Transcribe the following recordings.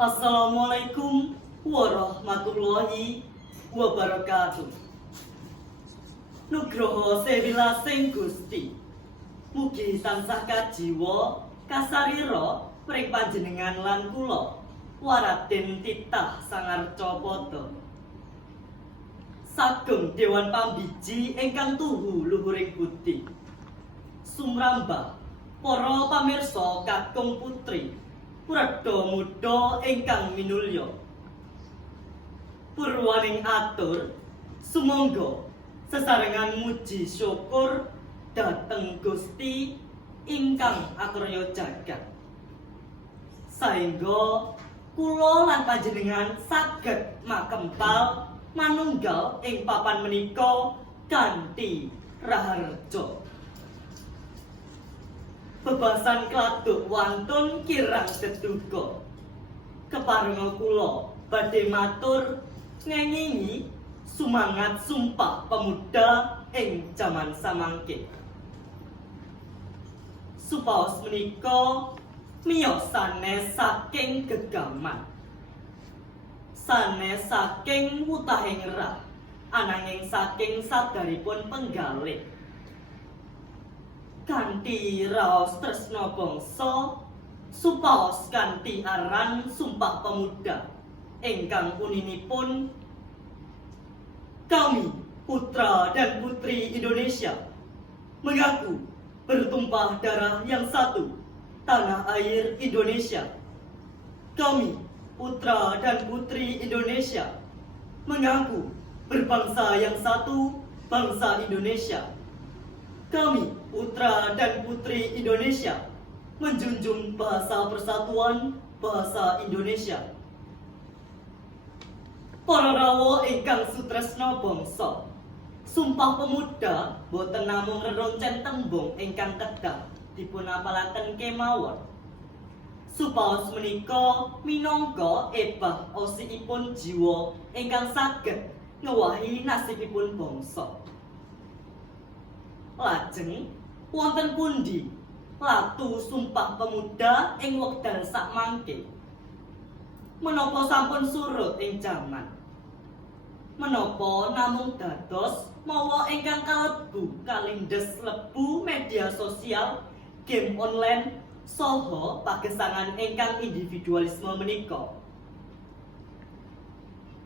Assalamualaikum warahmatullahi wabarakatuh. Nugroho sewilasing Gusti. Mugi tansah kajiwa kasarira pring panjenengan lan kula Waraden titah Sangarcapada. Sageng Dewan Pambiji ingkang tuhu luhuring budi. Sumrambah para pamirsa kakung putri Purada muda ingkang minulya. Purwaning atur sumangga sesarengan muji syukur dhateng Gusti ingkang akraya jagat. Saengga kula lan panjenengan saged makempal manunggal ing papan menika kanthi raharja. Bebasan kladuk wantun kirang deduga. Keparenga kula badhe matur ngengingi sumangat Sumpah Pemuda ing jaman samangke. Supaos menika miyos sanes saking gegaman. Sanes saking wutahing rah, ananging saking sadaripun penggalih. Kanthi raos tresna bangsa supaos kanthi aran Sumpah Pemuda ingkang uninipun kami putra dan putri Indonesia mengaku bertumpah darah yang satu, tanah air Indonesia. Kami putra dan putri Indonesia mengaku berbangsa yang satu, bangsa Indonesia. Kami putra dan putri Indonesia menjunjung bahasa persatuan bahasa Indonesia. Para rawuh ingkang sutresna bangsa, Sumpah Pemuda boten namung reroncen tembung ingkang kedah dipunapalaken kemawon. Supaos menika minangka ebah osiipun jiwa ingkang saged ngewahi nasibipun bangsa. Lajeng wonten pundi latu Sumpah Pemuda ing wekdal sakmangke? Menapa sampun surut ing jaman? Menapa namung dados mawa ingkang kalebu kalindhes lebu media sosial, game online saha pagesangan ingkang individualisme menika?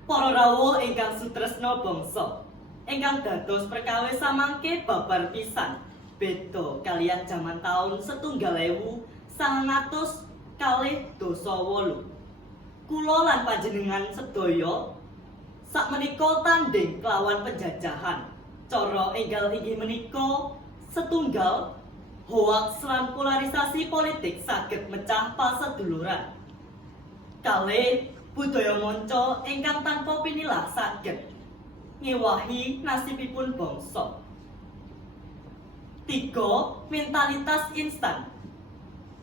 Para rawuh ingkang sutresna bangsa, ingkang dados perkawis samangke babar pisan beda kaliyan jaman taun 1928. Kula lan panjenengan sedaya sakmenika tanding kelawan penjajahan. Cara enggal inggih menika setunggal hoaks lan polarisasi politik saged mecah paseduluran. Kalih budaya manca ingkang tanpa pinilah saged ngewahi nasibipun bangsa. 3. Mentalitas instan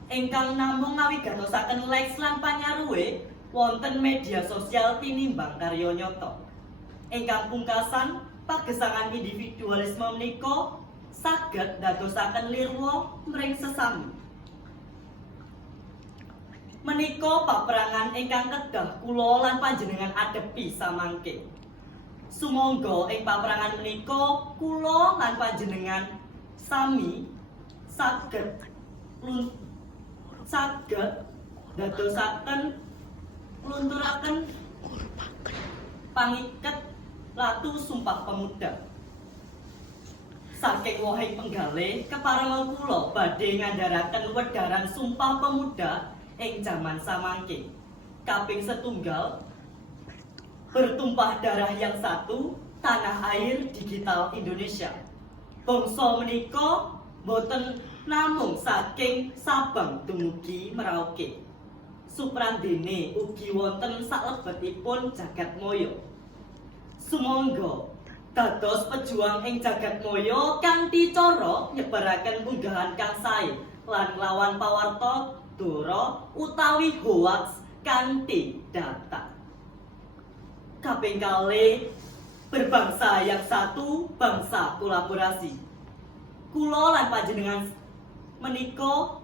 ingkang namung ngawigatosaken likes lan panyaruwe wonten media sosial tinimbang karya nyata. Ingkang pungkasan pagesangan individualisme menika saged dadosaken lirwa mring sesami. Menika paperangan ingkang kedah kula lan panjenengan adepi samangke. Sumangga ing paperangan menika kula lan panjenengan sami saged dadosaken nglunturaken pangiket latu Sumpah Pemuda. Saking wahing penggalih keparenga kula badhe ngandharaken wedharan Sumpah Pemuda ing jaman samangke. Kaping setunggal, bertumpah darah yang satu, tanah air digital Indonesia. Bangsa menika boten namung saking Sabang dumugi Merauke. Suprandene ugi wonten salebetipun jagadmaya. Sumangga dados pejuang ing jagadmaya kanthi cara nyebaraken unggahan kang sae lan nglawan pawarta dora utawi hoaks kanthi data. Kaping kalih, berbangsa yang satu, bangsa kolaborasi. Kula lan panjenengan menika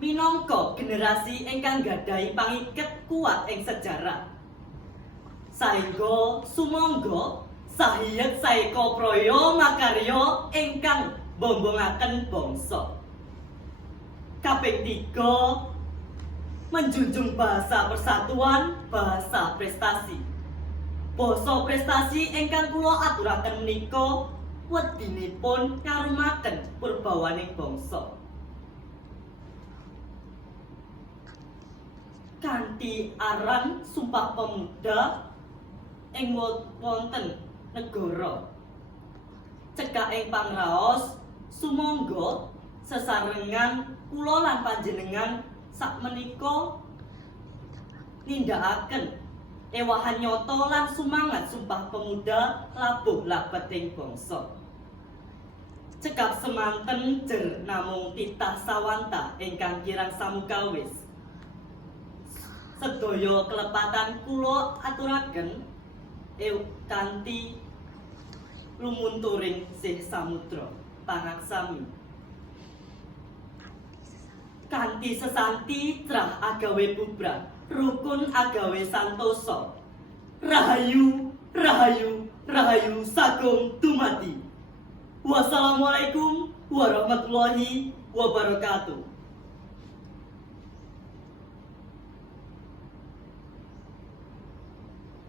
minangka generasi ingkang gadhahi pangiket kuat ing sejarah. Saengga sumangga sahiyet saeka praya makarya ingkang bombongaken bangsa. Kaping 3, menjunjung bahasa persatuan, bahasa prestasi. Basa prestasi ingkang kula aturaken menika wedinipun ngarumaken purbawaning bangsa. Kanthi aran Sumpah Pemuda ing wonten negara cekak ing pangraos sumangga sesarengan kula lan panjenengan sakmenika nindakaken ewahan nyata lan sumangat Sumpah Pemuda labuh labeting bangsa. Cekap semanten jer namung titah sawanta ingkang kirang samukawis. Sedaya kelepatan kula aturaken kanthi lumunturing sih samudra pangaksami. Kanthi sesanti trah agawe bubrah, rukun agawe santosa. Rahayu, rahayu, rahayu sagung dumadi. Wassalamualaikum warahmatullahi wabarakatuh.